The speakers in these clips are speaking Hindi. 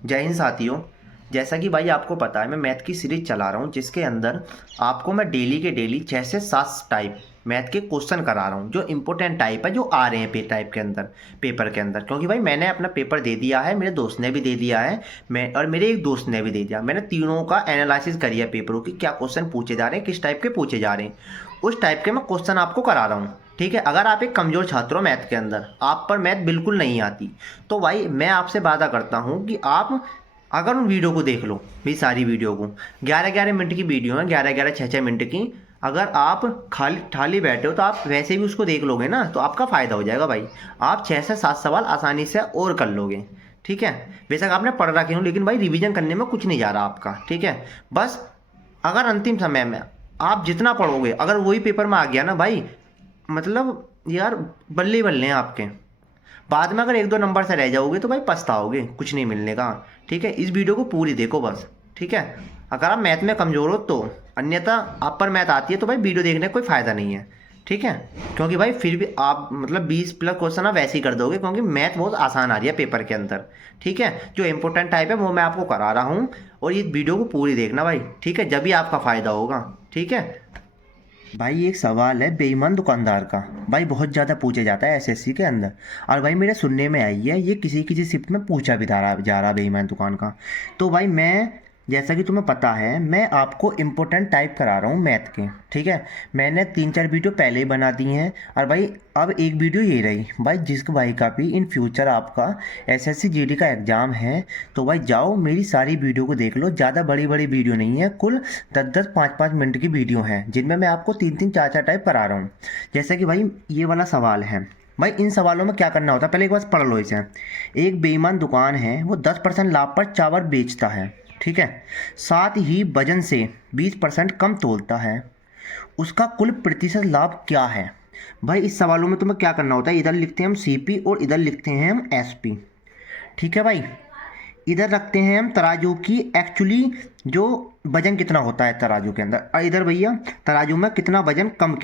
जय हिंद साथियों। जैसा कि भाई आपको पता है मैं मैथ की सीरीज चला रहा हूँ जिसके अंदर आपको मैं डेली के डेली 6 से 7 टाइप मैथ के क्वेश्चन करा रहा हूँ जो इंपॉर्टेंट टाइप है जो आ रहे हैं टाइप के अंदर पेपर के अंदर। क्योंकि भाई मैंने अपना पेपर दे दिया है, मेरे दोस्त ने भी दे दिया है, मैं और मेरे एक दोस्त ने भी दे दिया। मैंने तीनों का एनालिसिस करी है पेपरों की, क्या क्वेश्चन पूछे जा रहे हैं, किस टाइप के पूछे जा रहे हैं, उस टाइप के मैं क्वेश्चन आपको करा रहा हूँ। ठीक है, अगर आप एक कमज़ोर छात्र हो मैथ के अंदर, आप पर मैथ बिल्कुल नहीं आती, तो भाई मैं आपसे वादा करता हूँ कि आप अगर उन वीडियो को देख लो, मेरी सारी वीडियो को, 11-11 मिनट की वीडियो है, 11-11 6-6 मिनट की। अगर आप खाली ठाली बैठे हो तो आप वैसे भी उसको देख लोगे ना, तो आपका फ़ायदा हो जाएगा भाई। आप 6 से 7 सवाल आसानी से और कर लोगे। ठीक है, बेशक आपने पढ़ रखे हो लेकिन भाई रिवीजन करने में कुछ नहीं जा रहा आपका। ठीक है, बस अगर अंतिम समय में आप जितना पढ़ोगे अगर वही पेपर में आ गया ना भाई, मतलब यार बल्ले ही बल्ले हैं आपके। बाद में अगर 1-2 नंबर से रह जाओगे तो भाई पछताओगे कुछ नहीं मिलने का। ठीक है, इस वीडियो को पूरी देखो बस। ठीक है, अगर आप मैथ में कमज़ोर हो तो, अन्यथा आप पर मैथ आती है तो भाई वीडियो देखने का कोई फ़ायदा नहीं है। ठीक है, क्योंकि भाई फिर भी आप मतलब 20+ क्वेश्चन आप वैसे ही कर दोगे क्योंकि मैथ बहुत आसान आ रही है पेपर के अंदर। ठीक है, जो इंपॉर्टेंट टाइप है वो मैं आपको करा रहा हूँ, और ये वीडियो को पूरी देखना भाई। ठीक है, जब भी आपका फ़ायदा होगा। ठीक है भाई, एक सवाल है बेईमान दुकानदार का। भाई बहुत ज़्यादा पूछा जाता है एसएससी के अंदर, और भाई मेरे सुनने में आई है ये किसी किसी शिफ्ट में पूछा भी जा रहा बेईमान दुकान का। तो भाई मैं, जैसा कि तुम्हें पता है, मैं आपको इम्पोर्टेंट टाइप करा रहा हूँ मैथ के। ठीक है, मैंने 3-4 वीडियो पहले ही बना दी हैं, और भाई अब एक वीडियो ये रही भाई, जिसके भाई का भी इन फ्यूचर आपका एसएससी जीडी का एग्ज़ाम है। तो भाई जाओ मेरी सारी वीडियो को देख लो, ज़्यादा बड़ी बड़ी वीडियो नहीं है, कुल 10-10 5-5 मिनट की वीडियो हैं जिनमें मैं आपको 3-3 4-4 टाइप करा रहा हूँ। जैसे कि भाई ये वाला सवाल है, भाई इन सवालों में क्या करना होता है पहले एक बार पढ़ लो इसे। एक बेईमान दुकान है, वो 10% लाभ पर चावल बेचता है। ठीक है, साथ ही वजन से 20% कम तोलता है, उसका कुल प्रतिशत लाभ क्या है। भाई इस सवालों में तुम्हें क्या करना होता है, इधर लिखते हैं हम सीपी और इधर लिखते हैं हम एसपी। ठीक है भाई, इधर रखते हैं हम तराजू की एक्चुअली जो वजन कितना होता है तराजू के अंदर, और इधर भैया तराजू में कितना वजन कम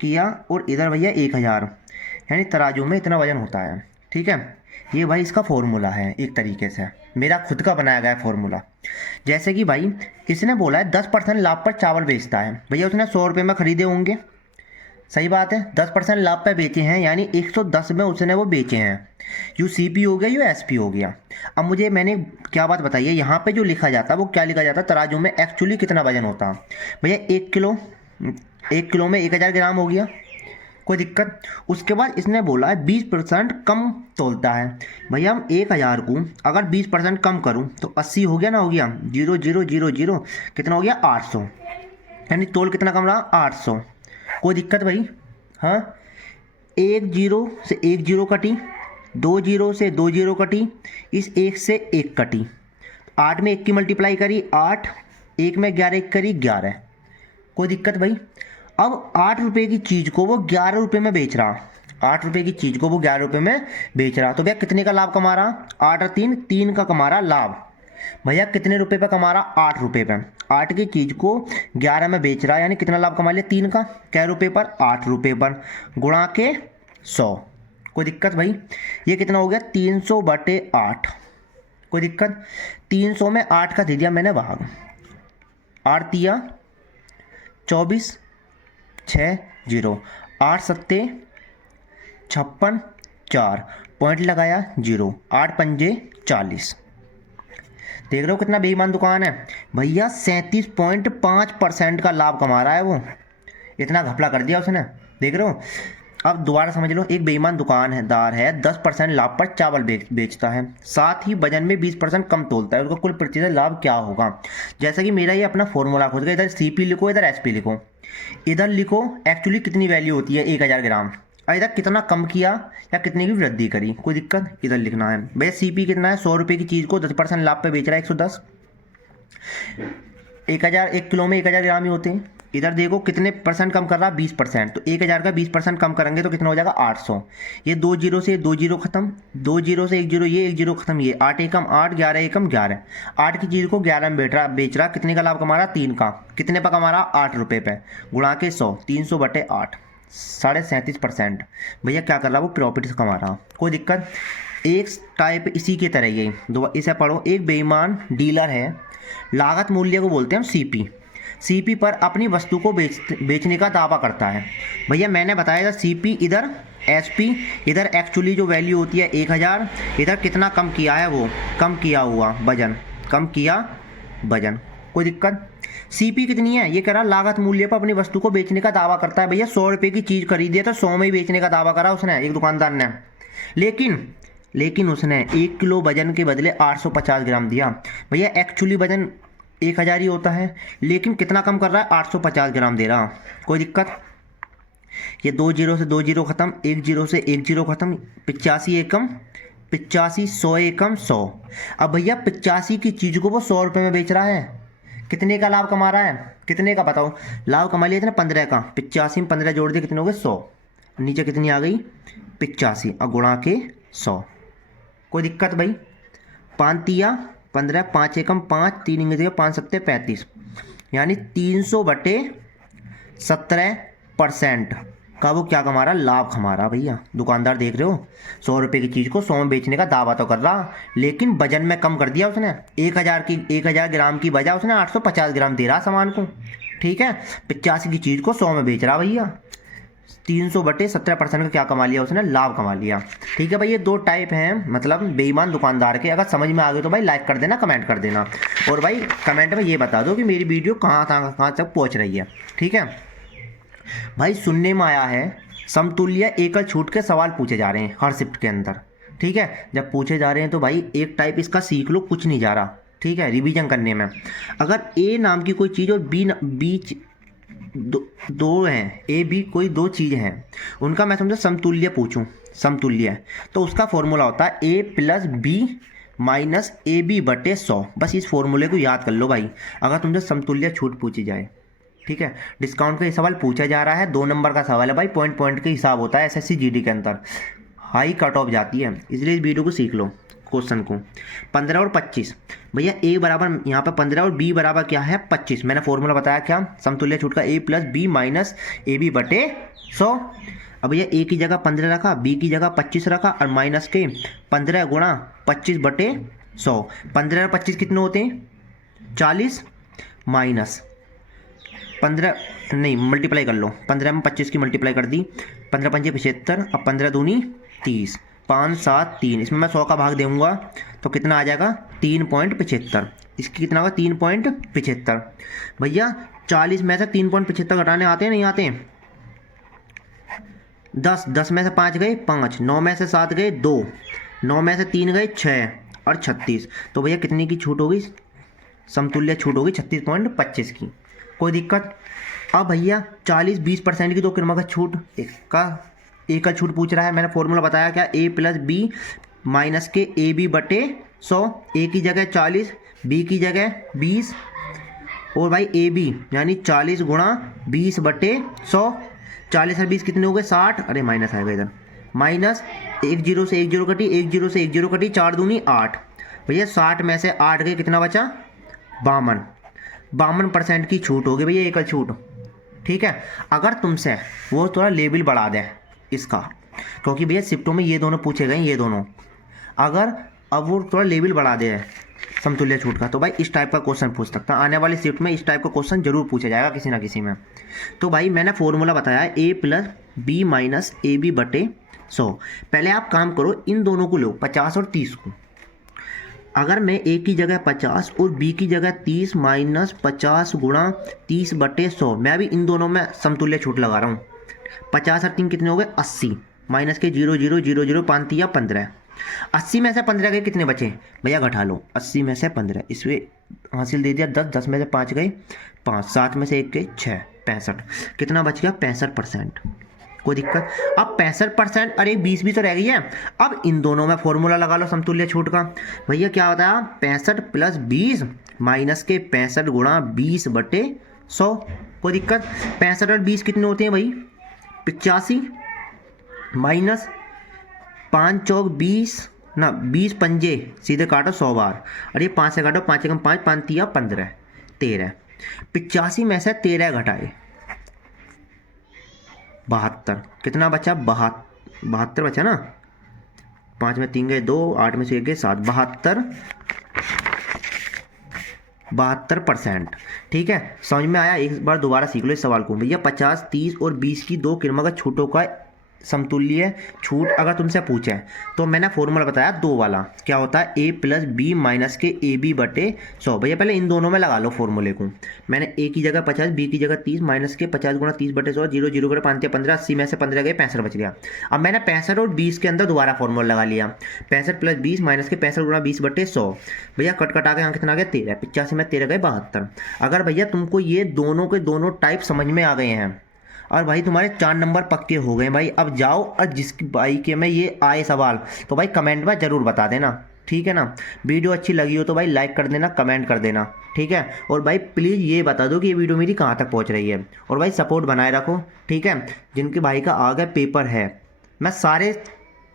किया, और इधर भैया 1000, यानी तराजू में इतना वजन होता है। ठीक है, ये भाई इसका फॉर्मूला है, एक तरीके से मेरा खुद का बनाया गया फॉर्मूला। जैसे कि भाई इसने बोला है 10% लाभ पर चावल बेचता है, भैया उसने 100 रुपये में खरीदे होंगे। सही बात है, 10% लाभ पे बेचे हैं, यानी 110 में उसने वो बेचे हैं। यू सी पी हो गया, यू एस पी हो गया। अब मुझे मैंने क्या बात बताई है, यहाँ पे जो लिखा जाता है वो क्या लिखा जाता है, तराजू में एक्चुअली कितना वजन होता है। भैया 1 किलो, 1 किलो में 1000 ग्राम हो गया, कोई दिक्कत। उसके बाद इसने बोला है 20% कम तोलता है। भैया हम 1000 को अगर 20% कम करूँ तो 80 हो गया ना, हो गया 0000, कितना हो गया 800, यानी तोल कितना कम रहा 800। कोई दिक्कत भाई। हाँ, 1 जीरो से 1 जीरो कटी, 2 जीरो से 2 जीरो कटी, इस 1 से 1 कटी, 8 में 1 की मल्टीप्लाई करी 8, 1 में 11 1 करी 11। कोई दिक्कत भाई। अब 8 रुपये की चीज़ को वो 11 रुपये में बेच रहा, 8 रुपये की चीज़ को वो 11 रुपये में बेच रहा, तो भैया कितने का लाभ कमा रहा, 8 और 3 3 का कमा रहा लाभ। भैया कितने रुपए पे कमा रहा, 8 रुपये पे। 8 की चीज़ को 11 में बेच रहा, यानी कितना लाभ कमा लिया 3 का, कै रुपये पर 8 रुपये पर, गुणा के 100। कोई दिक्कत भाई। ये कितना हो गया 300/8। कोई दिक्कत। 300 में 8 का दे दिया मैंने भाग, 8 तिया 24, 6 0, 8 सत्ते 56, 4 पॉइंट लगाया 0, 8 पंजे 40। देख रहे हो कितना बेईमान दुकान है भैया, 37.5% का लाभ कमा रहा है वो, इतना घपला कर दिया उसने। देख रहे हो, अब दोबारा समझ लो, एक बेईमान दुकानदार है, 10% लाभ पर चावल बेचता है, साथ ही वजन में 20% कम तोलता है, उसका कुल प्रतिशत लाभ क्या होगा। जैसा कि मेरा ये अपना फॉर्मूला खुद का, इधर सीपी लिखो, इधर एसपी लिखो, इधर लिखो एक्चुअली कितनी वैल्यू होती है 1000 ग्राम, और इधर कितना कम किया या कितने की वृद्धि करी। कोई दिक्कत, इधर लिखना है भैया सीपी कितना है, 100 रुपये की चीज़ को 10% लाभ पे बेच रहा है 110, 1000, 1 किलो में 1000 ग्राम ही होते हैं। इधर देखो कितने परसेंट कम कर रहा है 20%, तो 1000 का 20% कम करेंगे तो कितना हो जाएगा 800। ये 2 जीरो से 2 जीरो खत्म, 2 जीरो से 1 जीरो, ये 1 जीरो खत्म, ये 8 एकम 8, 11 एकम 11। 8 की चीज़ को 11 में बेच रहा, कितने का लाभ कमा रहा 3 का, कितने पर कमा रहा 8 रुपये पे, गुणा के 100, 300/8, 37.5%। भैया क्या कर रहा वो प्रॉफिट कमा रहा। कोई दिक्कत। एक टाइप इसी की तरह ही, दो इसे पढ़ो। एक बेईमान डीलर है, लागत मूल्य को बोलते हैं हम सीपी। सीपी पर अपनी वस्तु को बेचने का दावा करता है। भैया मैंने बताया था सीपी इधर एसपी, इधर एक्चुअली जो वैल्यू होती है 1000, इधर कितना कम किया है वो कम किया हुआ वजन, कम किया वजन। कोई दिक्कत? सीपी कितनी है? ये कह रहा लागत मूल्य पर अपनी वस्तु को बेचने का दावा करता है। भैया 100 रुपये की चीज़ खरीदी है तो 100 में ही बेचने का दावा करा उसने, एक दुकानदार ने। लेकिन उसने 1 किलो वजन के बदले 850 ग्राम दिया। भैया एक्चुअली वजन 1000 ही होता है, लेकिन कितना कम कर रहा है? 850 ग्राम दे रहा। कोई दिक्कत? ये 2 जीरो से 2 जीरो खत्म, 1 जीरो से 1 जीरो खत्म, 85 एकम 85, 100 एकम 100। अब भैया 85 की चीज़ को वो 100 रुपये में बेच रहा है। कितने का लाभ कमा रहा है? कितने का बताओ? लाभ कमा लिया था ना 15 का। 85 में 15 जोड़ दिए, कितने हो गए? 100। नीचे कितनी आ गई? 85 और गुणा के 100। कोई दिक्कत भाई? 5 तिया 15, 5 एकम 5, 3 इंग्लिश 5 सत्ते 35, यानी 300/17% का वो क्या कमा रहा? लाभ कमा रहा। भैया दुकानदार देख रहे हो, 100 रुपये की चीज़ को 100 में बेचने का दावा तो कर रहा, लेकिन वजन में कम कर दिया उसने। 1000 ग्राम की बजाय उसने 850 ग्राम दे रहा सामान को। ठीक है, 85 की चीज़ को 100 में बेच रहा भैया। 300/17% का क्या कमा लिया उसने? लाभ कमा लिया। ठीक है भाई, ये दो टाइप हैं मतलब बेईमान दुकानदार के। अगर समझ में आ गए तो भाई लाइक कर देना, कमेंट कर देना, और भाई कमेंट में ये बता दो कि मेरी वीडियो कहाँ तक पहुँच रही है। ठीक है भाई, सुनने में आया है समतुल्य एकल छूट के सवाल पूछे जा रहे हैं हर शिफ्ट के अंदर। ठीक है, जब पूछे जा रहे हैं तो भाई एक टाइप इसका सीख लो, कुछ नहीं जा रहा। ठीक है, रिवीजन करने में अगर ए नाम की कोई चीज़ और बी दो हैं, ए बी कोई दो चीज़ हैं, उनका मैं समझो समतुल्य पूछूं, समतुल्य, तो उसका फॉर्मूला होता है A plus B minus A B बटे 100। बस इस फॉर्मूले को याद कर लो भाई, अगर तुमसे समतुल्य छूट पूछी जाए। ठीक है, डिस्काउंट का ये सवाल पूछा जा रहा है, 2 नंबर का सवाल है भाई, पॉइंट के हिसाब होता है एसएससी जीडी के अंदर, हाई कट ऑफ जाती है, इसलिए इस वीडियो को सीख लो क्वेश्चन को। 15 और 25, भैया ए बराबर यहाँ पे 15 और बी बराबर क्या है? 25। मैंने फॉर्मूला बताया क्या? समतुल्य छूट का A plus B minus A B बटे 100। अब भैया ए की जगह 15 रखा, बी की जगह 25 रखा, और माइनस के 15 गुणा 25 बटे 100। 15 और 25 कितने होते हैं? 40, माइनस 15 नहीं, मल्टीप्लाई कर लो, 15 में 25 की मल्टीप्लाई कर दी, 15 पंजे 75, अब 15 दूनी 30, 5 7 3, इसमें मैं 100 का भाग दूंगा तो कितना आ जाएगा? 3.75। इसकी कितना होगा? 3.75। भैया 40 में से 3.75 घटाने आते हैं नहीं आते हैं? 10 में से 5 गए 5, 9 में से 7 गए 2, 9 में से 3 गए 6 और 36। तो भैया कितनी की छूट होगी? समतुल्य छूट होगी 36.25 की। कोई दिक्कत? अब भैया 40-20% की दो क्रमागत छूट, एक का छूट पूछ रहा है। मैंने फॉर्मूला बताया क्या? ए प्लस बी माइनस के ए बी बटे 100। ए की जगह 40, बी की जगह 20, और भाई ए बी यानी 40 गुणा 20 बटे 100। 40 और 20 कितने हो गए? 60। अरे माइनस आएगा इधर, माइनस 1 जीरो से 1 जीरो कटी, 1 जीरो से 1 जीरो कटी, 4 दूनी 8। भैया 60 में से 8 गए, कितना बचा? 52% की छूट होगी भैया, एकल छूट। ठीक है, अगर तुमसे वो थोड़ा लेवल बढ़ा दे इसका, क्योंकि भैया शिफ्टों में ये दोनों पूछे गए, ये दोनों, अगर अब वो थोड़ा लेवल बढ़ा दे समतुल्य छूट का, तो भाई इस टाइप का क्वेश्चन पूछ सकता है। आने वाली शिफ्ट में इस टाइप का क्वेश्चन जरूर पूछा जाएगा किसी ना किसी में। तो भाई मैंने फॉर्मूला बताया A plus B minus A B बटे 100। पहले आप काम करो, इन दोनों को लो 50 और 30 को। अगर मैं ए की जगह 50 और बी की जगह 30 माइनस 50 गुणा 30 बटे 100, मैं अभी इन दोनों में समतुल्य छूट लगा रहा हूँ। 50 और 3 कितने हो गए? 80, माइनस के 0 0 0 0 5 तिया 15। 80 में से 15 गए, कितने बचे भैया? घटा लो, 80 में से 15, इसमें हासिल दे दिया 10, 10 में से 5 गए 5, 7 में से 1 गए 6, 65। कितना बच गया? 65%। कोई दिक्कत? अब 65%, अरे 20 भी तो रह गई है। अब इन दोनों में फॉर्मूला लगा लो समतुल्य छूट का। भैया क्या होता है? 65 प्लस 20 माइनस के 65 गुणा 20 बटे 100। कोई दिक्कत? 65 और 20 कितने होते हैं भाई? 85, माइनस 5 चौक 20 ना, 20 पंजे सीधे काटो 100 बार, अरे 5 से काटो, 5 एकम 5, 5 तिया 15, 13। 85 में से 13 घटाए 72, कितना बचा? 72 बचा ना। 5 में 3 गए 2, 8 में से 1 गए 7, 72%। ठीक है, समझ में आया? एक बार दोबारा सीख लो इस सवाल को। भैया 50, 30 और 20 की दो क्रमागत छूटों का समतुल्य छूट अगर तुमसे पूछे तो मैंने फॉर्मूला बताया 2 वाला, क्या होता है a प्लस बी माइनस के ए बी बटे 100। भैया पहले इन दोनों में लगा लो फॉर्मूले को। मैंने a की जगह 50, b की जगह 30 माइनस के 50 गुणा 30 बटे 100, 0 0 करे 5 15, 80 में से 15 गए 65 बच गया। अब मैंने 65 और 20 के अंदर दोबारा फॉर्मूला लगा लिया, 65 प्लस 20 माइनस के 65 गुणा 20 बटे 100। भैया कट कटा के यहाँ कितना आ गया 13, 85 में 13 गए 72। अगर भैया तुमको ये दोनों के दोनों टाइप समझ में आ गए हैं और भाई तुम्हारे 4 नंबर पक्के हो गए भाई, अब जाओ और जिस भाई के में ये आए सवाल तो भाई कमेंट में ज़रूर बता देना। ठीक है ना? वीडियो अच्छी लगी हो तो भाई लाइक कर देना, कमेंट कर देना। ठीक है, और भाई प्लीज़ ये बता दो कि ये वीडियो मेरी कहाँ तक पहुँच रही है, और भाई सपोर्ट बनाए रखो। ठीक है, जिनके भाई का आगे पेपर है मैं सारे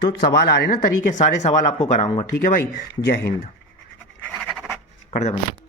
तो सवाल आ रहे हैं ना तरीके, सारे सवाल आपको कराऊंगा। ठीक है भाई, जय हिंद। कर दे बंद।